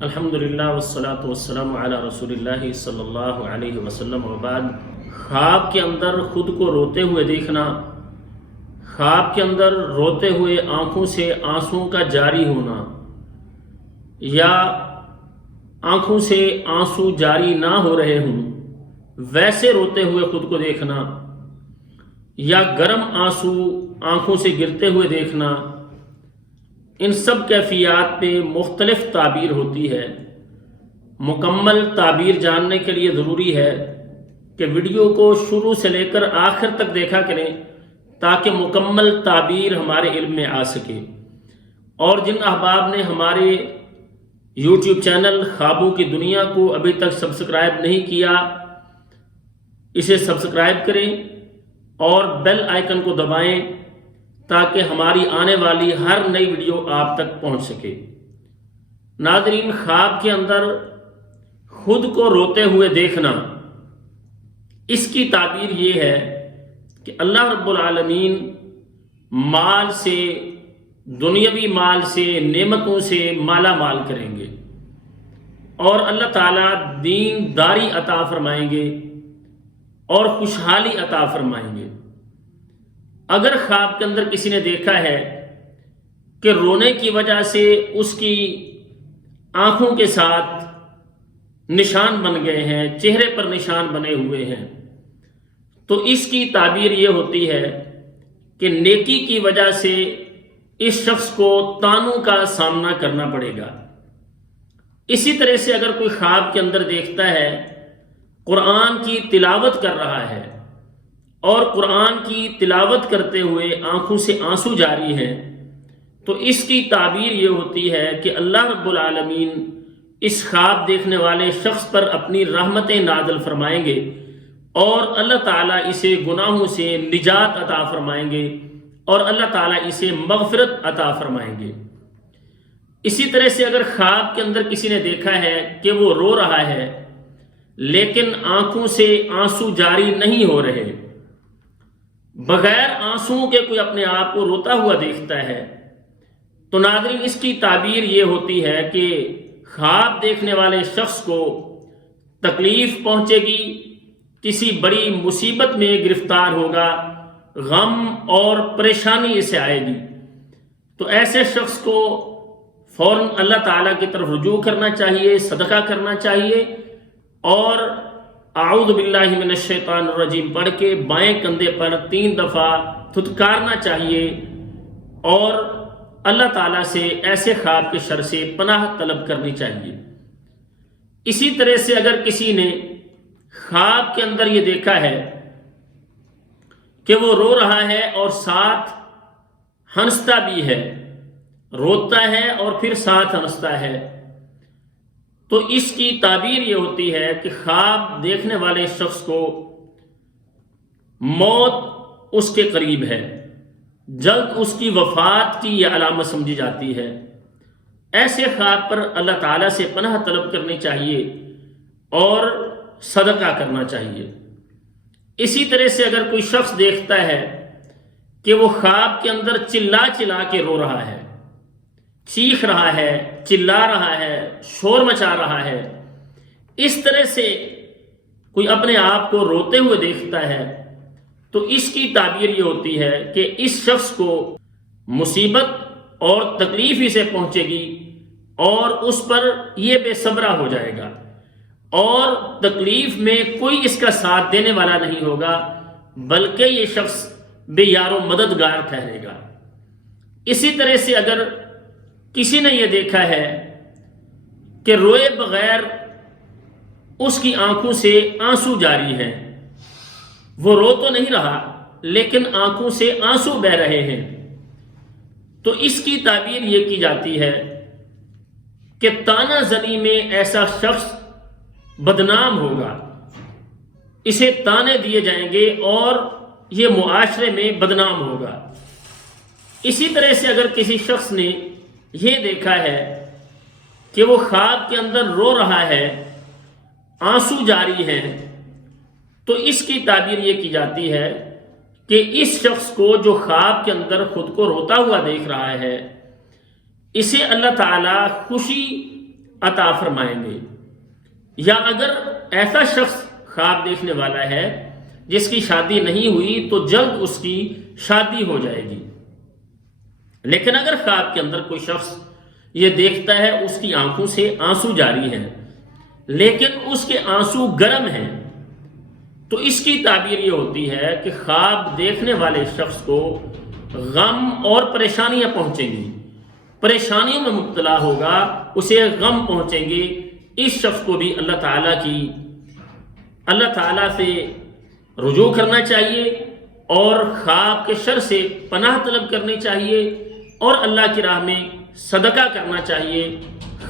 الحمدللہ والصلاة والسلام علی رسول اللہ صلی اللہ علیہ وسلم وبعد۔ خواب کے اندر خود کو روتے ہوئے دیکھنا، خواب کے اندر روتے ہوئے آنکھوں سے آنسوں کا جاری ہونا، یا آنکھوں سے آنسو جاری نہ ہو رہے ہوں ویسے روتے ہوئے خود کو دیکھنا، یا گرم آنسو آنکھوں سے گرتے ہوئے دیکھنا، ان سب کیفیات میں مختلف تعبیر ہوتی ہے۔ مکمل تعبیر جاننے کے لیے ضروری ہے کہ ویڈیو کو شروع سے لے کر آخر تک دیکھا کریں تاکہ مکمل تعبیر ہمارے علم میں آ سکے۔ اور جن احباب نے ہمارے یوٹیوب چینل خوابوں کی دنیا کو ابھی تک سبسکرائب نہیں کیا، اسے سبسکرائب کریں اور بیل آئیکن کو دبائیں تاکہ ہماری آنے والی ہر نئی ویڈیو آپ تک پہنچ سکے۔ ناظرین، خواب کے اندر خود کو روتے ہوئے دیکھنا، اس کی تعبیر یہ ہے کہ اللہ رب العالمین مال سے، دنیاوی مال سے، نعمتوں سے مالا مال کریں گے، اور اللہ تعالیٰ دین داری عطا فرمائیں گے اور خوشحالی عطا فرمائیں گے۔ اگر خواب کے اندر کسی نے دیکھا ہے کہ رونے کی وجہ سے اس کی آنکھوں کے ساتھ نشان بن گئے ہیں، چہرے پر نشان بنے ہوئے ہیں، تو اس کی تعبیر یہ ہوتی ہے کہ نیکی کی وجہ سے اس شخص کو طعنوں کا سامنا کرنا پڑے گا۔ اسی طرح سے اگر کوئی خواب کے اندر دیکھتا ہے قرآن کی تلاوت کر رہا ہے اور قرآن کی تلاوت کرتے ہوئے آنکھوں سے آنسو جاری ہیں، تو اس کی تعبیر یہ ہوتی ہے کہ اللہ رب العالمین اس خواب دیکھنے والے شخص پر اپنی رحمتیں نازل فرمائیں گے اور اللہ تعالیٰ اسے گناہوں سے نجات عطا فرمائیں گے اور اللہ تعالیٰ اسے مغفرت عطا فرمائیں گے۔ اسی طرح سے اگر خواب کے اندر کسی نے دیکھا ہے کہ وہ رو رہا ہے لیکن آنکھوں سے آنسو جاری نہیں ہو رہے، بغیر آنسوؤں کے کوئی اپنے آپ کو روتا ہوا دیکھتا ہے، تو ناظرین اس کی تعبیر یہ ہوتی ہے کہ خواب دیکھنے والے شخص کو تکلیف پہنچے گی، کسی بڑی مصیبت میں گرفتار ہوگا، غم اور پریشانی اسے آئے گی، تو ایسے شخص کو فوراً اللہ تعالیٰ کی طرف رجوع کرنا چاہیے، صدقہ کرنا چاہیے، اور اعوذ باللہ من الشیطان الرجیم پڑھ کے بائیں کندھے پر 3 دفعہ تھتکارنا چاہیے اور اللہ تعالیٰ سے ایسے خواب کے شر سے پناہ طلب کرنی چاہیے۔ اسی طرح سے اگر کسی نے خواب کے اندر یہ دیکھا ہے کہ وہ رو رہا ہے اور ساتھ ہنستا بھی ہے، روتا ہے اور پھر ساتھ ہنستا ہے، تو اس کی تعبیر یہ ہوتی ہے کہ خواب دیکھنے والے شخص کو موت اس کے قریب ہے، جلد اس کی وفات کی یہ علامت سمجھی جاتی ہے۔ ایسے خواب پر اللہ تعالیٰ سے پناہ طلب کرنی چاہیے اور صدقہ کرنا چاہیے۔ اسی طرح سے اگر کوئی شخص دیکھتا ہے کہ وہ خواب کے اندر چلا چلا کے رو رہا ہے، چیخ رہا ہے، چلا رہا ہے، شور مچا رہا ہے، اس طرح سے کوئی اپنے آپ کو روتے ہوئے دیکھتا ہے، تو اس کی تعبیر یہ ہوتی ہے کہ اس شخص کو مصیبت اور تکلیف ہی سے پہنچے گی اور اس پر یہ بے صبرا ہو جائے گا اور تکلیف میں کوئی اس کا ساتھ دینے والا نہیں ہوگا، بلکہ یہ شخص بے یار و مددگار ٹھہرے گا۔ اسی طرح سے اگر کسی نے یہ دیکھا ہے کہ روئے بغیر اس کی آنکھوں سے آنسو جاری ہیں، وہ رو تو نہیں رہا لیکن آنکھوں سے آنسو بہہ رہے ہیں، تو اس کی تعبیر یہ کی جاتی ہے کہ طعنہ زنی میں ایسا شخص بدنام ہوگا، اسے طعنے دیے جائیں گے اور یہ معاشرے میں بدنام ہوگا۔ اسی طرح سے اگر کسی شخص نے یہ دیکھا ہے کہ وہ خواب کے اندر رو رہا ہے، آنسو جاری ہیں، تو اس کی تعبیر یہ کی جاتی ہے کہ اس شخص کو جو خواب کے اندر خود کو روتا ہوا دیکھ رہا ہے، اسے اللہ تعالیٰ خوشی عطا فرمائیں گے۔ یا اگر ایسا شخص خواب دیکھنے والا ہے جس کی شادی نہیں ہوئی تو جلد اس کی شادی ہو جائے گی۔ لیکن اگر خواب کے اندر کوئی شخص یہ دیکھتا ہے اس کی آنکھوں سے آنسو جاری ہیں لیکن اس کے آنسو گرم ہیں، تو اس کی تعبیر یہ ہوتی ہے کہ خواب دیکھنے والے شخص کو غم اور پریشانیاں پہنچیں گی، پریشانیوں میں مبتلا ہوگا، اسے غم پہنچیں گے۔ اس شخص کو بھی اللہ تعالیٰ سے رجوع کرنا چاہیے اور خواب کے شر سے پناہ طلب کرنی چاہیے اور اللہ کی راہ میں صدقہ کرنا چاہیے۔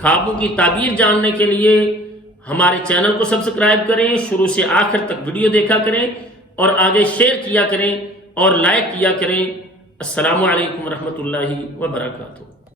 خوابوں کی تعبیر جاننے کے لیے ہمارے چینل کو سبسکرائب کریں، شروع سے آخر تک ویڈیو دیکھا کریں اور آگے شیئر کیا کریں اور لائک کیا کریں۔ السلام علیکم ورحمۃ اللہ وبرکاتہ۔